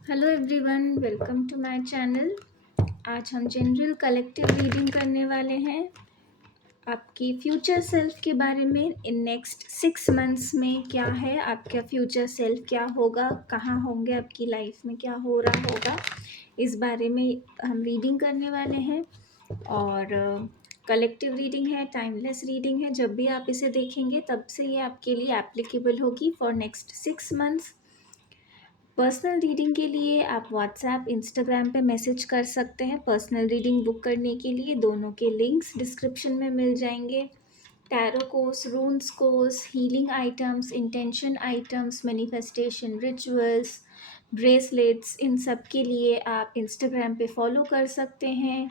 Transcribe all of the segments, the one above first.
Hello everyone, welcome to my channel. आज हम general collective reading करने वाले हैं आपकी फ्यूचर सेल्फ के बारे में। इन नेक्स्ट 6 मंथ्स में क्या है, आपका फ्यूचर सेल्फ क्या होगा, कहाँ होंगे, आपकी लाइफ में क्या हो रहा होगा, इस बारे में हम रीडिंग करने वाले हैं। और कलेक्टिव रीडिंग है, टाइमलेस रीडिंग है। जब भी आप इसे देखेंगे तब से ये आपके लिए एप्लीकेबल होगी for next 6 months. Personal reading के लिए आप व्हाट्सएप इंस्टाग्राम पे मैसेज कर सकते हैं। पर्सनल रीडिंग बुक करने के लिए दोनों के लिंक्स डिस्क्रिप्शन में मिल जाएंगे। Tarot course, runes course, healing items, intention items, manifestation rituals, bracelets, इन सब के लिए आप इंस्टाग्राम पे फॉलो कर सकते हैं।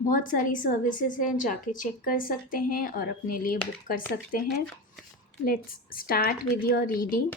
बहुत सारी सर्विसेज हैं, जाके चेक कर सकते हैं और अपने लिए बुक कर सकते हैं। Let's start with your reading.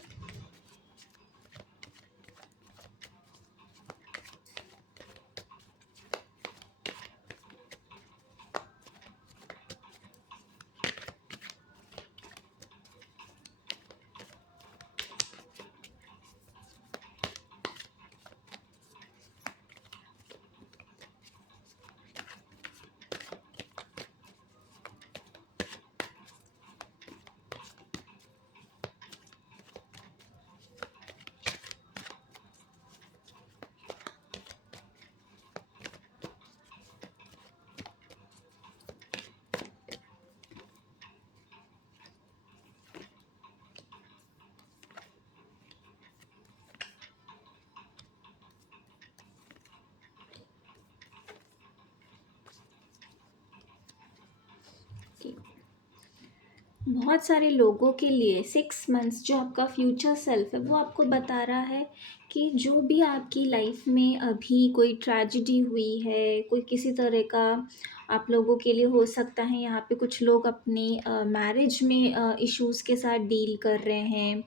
बहुत सारे लोगों के लिए 6 मंथ्स जो आपका फ्यूचर सेल्फ है वो आपको बता रहा है कि जो भी आपकी लाइफ में अभी कोई ट्रेजिडी हुई है, कोई किसी तरह का आप लोगों के लिए हो सकता है, यहाँ पे कुछ लोग अपने मैरिज में इश्यूज़ के साथ डील कर रहे हैं,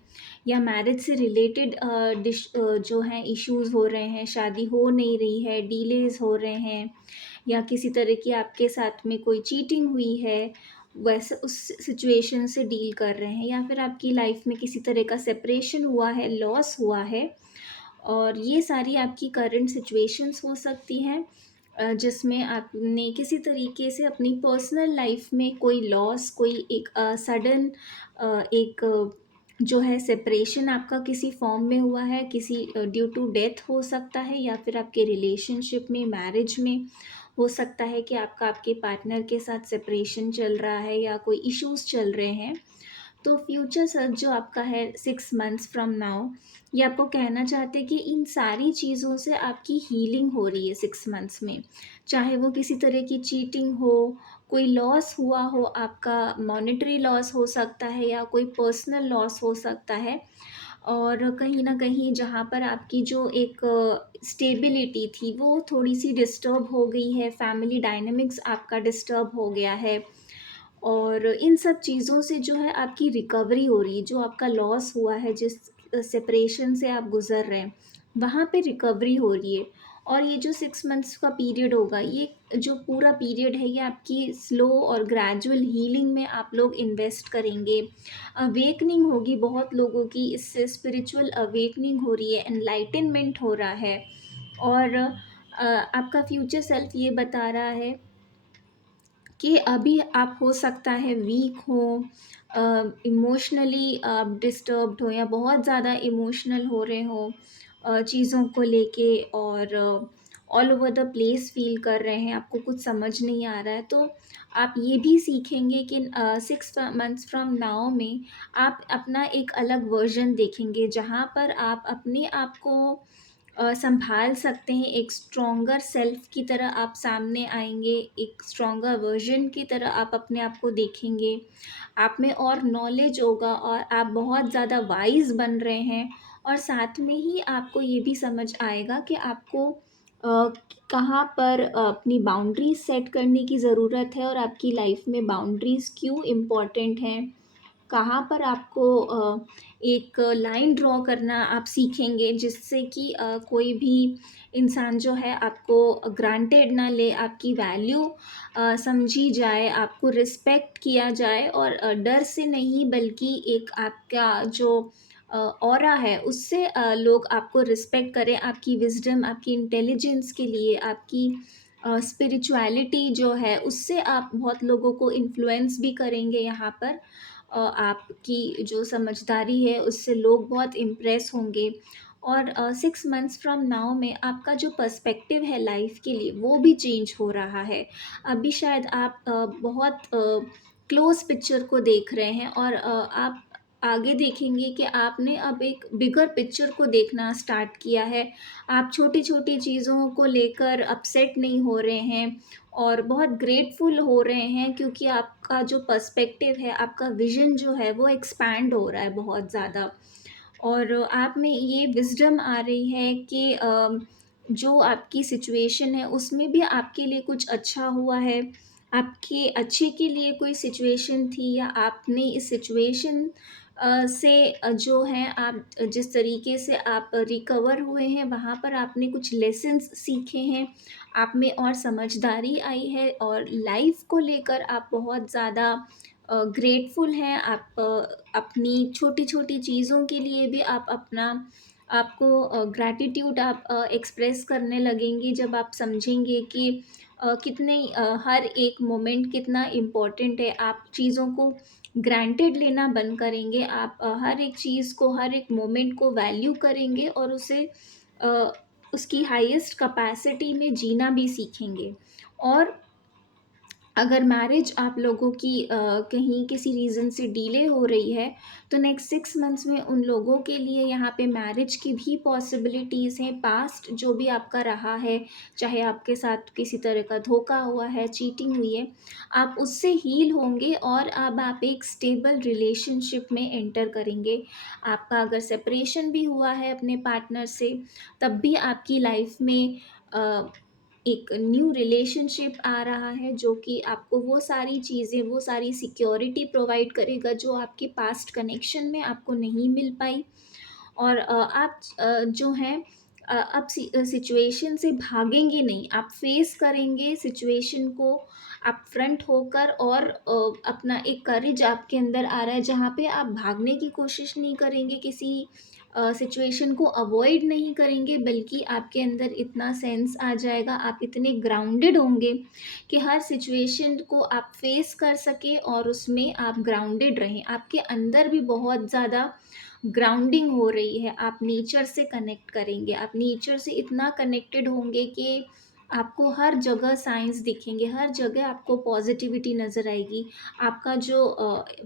या मैरिज से रिलेटेड जो हैं इश्यूज़ हो रहे हैं, शादी हो नहीं रही है, डीलेज हो रहे हैं, या किसी तरह की आपके साथ में कोई चीटिंग हुई है, वैसे उस सिचुएशन से डील कर रहे हैं, या फिर आपकी लाइफ में किसी तरह का सेपरेशन हुआ है, लॉस हुआ है। और ये सारी आपकी करंट सिचुएशंस हो सकती हैं जिसमें आपने किसी तरीके से अपनी पर्सनल लाइफ में कोई लॉस, कोई एक सडन एक जो है सेपरेशन आपका किसी फॉर्म में हुआ है, किसी ड्यू टू डेथ हो सकता है, या फिर आपके रिलेशनशिप में, मैरिज में हो सकता है कि आपका आपके पार्टनर के साथ सेपरेशन चल रहा है या कोई इश्यूज चल रहे हैं। तो फ्यूचर सर्च जो आपका है 6 मंथ्स फ्रॉम नाउ, ये आपको कहना चाहते हैं कि इन सारी चीज़ों से आपकी हीलिंग हो रही है 6 मंथ्स में। चाहे वो किसी तरह की चीटिंग हो, कोई लॉस हुआ हो, आपका मॉनेटरी लॉस हो सकता है, या कोई पर्सनल लॉस हो सकता है। और कहीं न कहीं जहाँ पर आपकी जो एक स्टेबिलिटी थी वो थोड़ी-सी डिस्टर्ब हो गई है, फैमिली डायनामिक्स आपका डिस्टर्ब हो गया है। और इन सब चीज़ों से जो है आपकी रिकवरी हो रही है, जो आपका लॉस हुआ है, जिस सेपरेशन से आप गुज़र रहे हैं, वहाँ पे रिकवरी हो रही है। और ये जो 6 मंथ्स का पीरियड होगा, ये जो पूरा पीरियड है, ये आपकी स्लो और ग्रेजुअल हीलिंग में आप लोग इन्वेस्ट करेंगे। अवेकनिंग होगी बहुत लोगों की, इससे स्पिरिचुअल अवेकनिंग हो रही है, एनलाइटनमेंट हो रहा है। और आपका फ्यूचर सेल्फ ये बता रहा है कि अभी आप हो सकता है वीक हो, इमोशनली आप डिस्टर्ब्ड हो, या बहुत ज़्यादा इमोशनल हो रहे हो चीज़ों को लेके, और all over the place feel कर रहे हैं, आपको कुछ समझ नहीं आ रहा है। तो आप ये भी सीखेंगे कि 6 मंथ्स फ्रॉम नाउ में आप अपना एक अलग वर्जन देखेंगे, जहाँ पर आप अपने आप को संभाल सकते हैं, एक स्ट्रॉन्गर सेल्फ की तरह आप सामने आएँगे, एक स्ट्रॉन्गर वर्ज़न की तरह आप अपने आप को देखेंगे। आप में और नॉलेज होगा और आप बहुत ज़्यादा वाइज़ बन रहे हैं, और साथ में ही आपको ये भी समझ आएगा कि आपको कहाँ पर अपनी बाउंड्रीज़ सेट करने की ज़रूरत है, और आपकी लाइफ़ में बाउंड्रीज़ क्यों इम्पोर्टेंट हैं। कहाँ पर आपको एक लाइन ड्रॉ करना आप सीखेंगे, जिससे कि कोई भी इंसान जो है आपको ग्रांटेड ना ले, आपकी वैल्यू समझी जाए, आपको रिस्पेक्ट किया जाए, और डर से नहीं बल्कि एक आपका जो ऑरा है उससे लोग आपको रिस्पेक्ट करें, आपकी विज़डम, आपकी इंटेलिजेंस के लिए, आपकी स्पिरिचुअलिटी जो है उससे आप बहुत लोगों को इन्फ्लुएंस भी करेंगे यहाँ पर। आपकी जो समझदारी है उससे लोग बहुत इम्प्रेस होंगे। और 6 मंथ्स फ्रॉम नाउ में आपका जो पर्सपेक्टिव है लाइफ के लिए वो भी चेंज हो रहा है। अभी शायद आप बहुत क्लोज़ पिक्चर को देख रहे हैं और आप आगे देखेंगे कि आपने अब एक बिगर पिक्चर को देखना स्टार्ट किया है। आप छोटी-छोटी चीज़ों को लेकर अपसेट नहीं हो रहे हैं और बहुत ग्रेटफुल हो रहे हैं क्योंकि आपका जो पर्सपेक्टिव है, आपका विज़न जो है वो एक्सपैंड हो रहा है बहुत ज़्यादा। और आप में ये विज़डम आ रही है कि जो आपकी सिचुएशन है उसमें भी आपके लिए कुछ अच्छा हुआ है। आपके अच्छे के लिए कोई सिचुएशन थी या आपने इस सिचुएशन से जो है आप जिस तरीके से आप रिकवर हुए हैं वहाँ पर आपने कुछ लेसन्स सीखे हैं। आप में और समझदारी आई है और लाइफ़ को लेकर आप बहुत ज़्यादा ग्रेटफुल हैं। आप अपनी छोटी-छोटी चीज़ों के लिए भी आप अपना आपको ग्रैटिट्यूड आप एक्सप्रेस करने लगेंगे जब आप समझेंगे कि कितने हर एक मोमेंट कितना इम्पोर्टेंट है। आप चीज़ों को ग्रांटेड लेना बंद करेंगे। आप हर एक चीज़ को, हर एक मोमेंट को वैल्यू करेंगे और उसे अ, उसकी हाईएस्ट कैपेसिटी में जीना भी सीखेंगे। और अगर मैरिज आप लोगों की कहीं किसी रीज़न से डिले हो रही है, तो नेक्स्ट 6 मंथ्स में उन लोगों के लिए यहाँ पे मैरिज की भी पॉसिबिलिटीज़ हैं। पास्ट जो भी आपका रहा है, चाहे आपके साथ किसी तरह का धोखा हुआ है, चीटिंग हुई है, आप उससे हील होंगे और अब आप एक स्टेबल रिलेशनशिप में एंटर करेंगे। आपका अगर सेपरेशन भी हुआ है अपने पार्टनर से, तब भी आपकी लाइफ़ में अ, एक न्यू रिलेशनशिप आ रहा है जो कि आपको वो सारी चीज़ें, वो सारी सिक्योरिटी प्रोवाइड करेगा जो आपके पास्ट कनेक्शन में आपको नहीं मिल पाई। और आप जो हैं अब सिचुएशन से भागेंगे नहीं, आप फेस करेंगे सिचुएशन को, आप फ्रंट होकर और अपना एक करेज आपके अंदर आ रहा है जहाँ पे आप भागने की कोशिश नहीं करेंगे, किसी सिचुएशन को अवॉइड नहीं करेंगे, बल्कि आपके अंदर इतना सेंस आ जाएगा, आप इतने ग्राउंडेड होंगे कि हर सिचुएशन को आप फेस कर सकें और उसमें आप ग्राउंडेड रहें। आपके अंदर भी बहुत ज़्यादा ग्राउंडिंग हो रही है, आप नेचर से कनेक्ट करेंगे, आप नेचर से इतना कनेक्टेड होंगे कि आपको हर जगह साइंस दिखेंगे, हर जगह आपको पॉजिटिविटी नज़र आएगी। आपका जो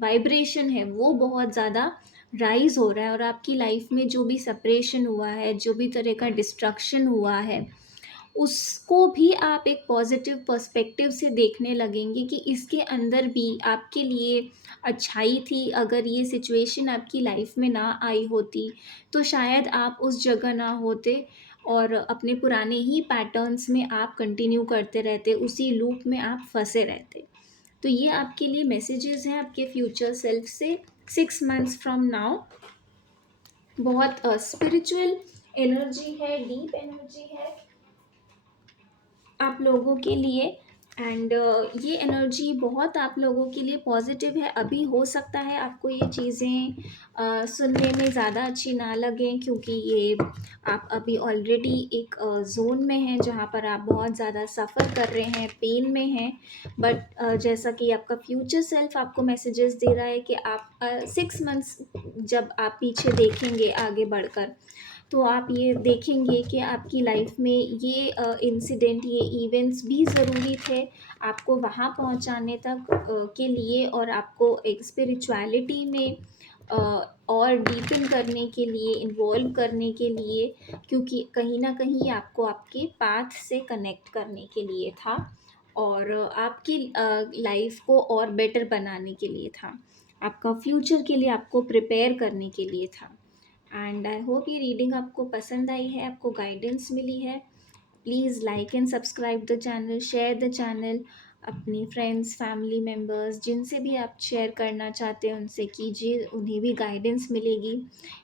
वाइब्रेशन है वो बहुत ज़्यादा राइज़ हो रहा है और आपकी लाइफ में जो भी सेपरेशन हुआ है, जो भी तरह का डिस्ट्रक्शन हुआ है, उसको भी आप एक पॉजिटिव पर्सपेक्टिव से देखने लगेंगे कि इसके अंदर भी आपके लिए अच्छाई थी। अगर ये सिचुएशन आपकी लाइफ में ना आई होती, तो शायद आप उस जगह ना होते और अपने पुराने ही पैटर्न्स में आप कंटिन्यू करते रहते, उसी लूप में आप फँसे रहते। तो ये आपके लिए मैसेजेस हैं आपके फ्यूचर सेल्फ से 6 मंथ्स फ्रॉम नाउ। बहुत स्पिरिचुअल एनर्जी है, डीप एनर्जी है आप लोगों के लिए। एंड ये एनर्जी बहुत आप लोगों के लिए पॉजिटिव है। अभी हो सकता है आपको ये चीज़ें सुनने में ज़्यादा अच्छी ना लगें क्योंकि ये आप अभी ऑलरेडी एक जोन में हैं जहाँ पर आप बहुत ज़्यादा सफ़र कर रहे हैं, पेन में हैं। बट जैसा कि आपका फ्यूचर सेल्फ आपको मैसेजेस दे रहा है कि आप 6 मंथ्स जब आप पीछे देखेंगे आगे बढ़कर, तो आप ये देखेंगे कि आपकी लाइफ में ये इंसिडेंट, ये इवेंट्स भी ज़रूरी थे आपको वहाँ पहुँचाने तक के लिए और आपको एक स्पिरिचुअलिटी में अ, और डीपन करने के लिए, इन्वॉल्व करने के लिए, क्योंकि कहीं न कहीं आपको आपके पाथ से कनेक्ट करने के लिए था और आपकी लाइफ को और बेटर बनाने के लिए था। आपका फ्यूचर के लिए आपको प्रिपेयर करने के लिए था। एंड आई होप ये रीडिंग आपको पसंद आई है, आपको गाइडेंस मिली है। Please like and subscribe the channel, share the channel अपनी फ्रेंड्स, फैमिली मेम्बर्स जिनसे भी आप शेयर करना चाहते हैं उनसे कीजिए, उन्हें भी गाइडेंस मिलेगी।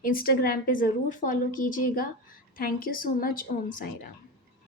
इंस्टाग्राम पे ज़रूर फॉलो कीजिएगा। Thank you so much. Om Sai Ram.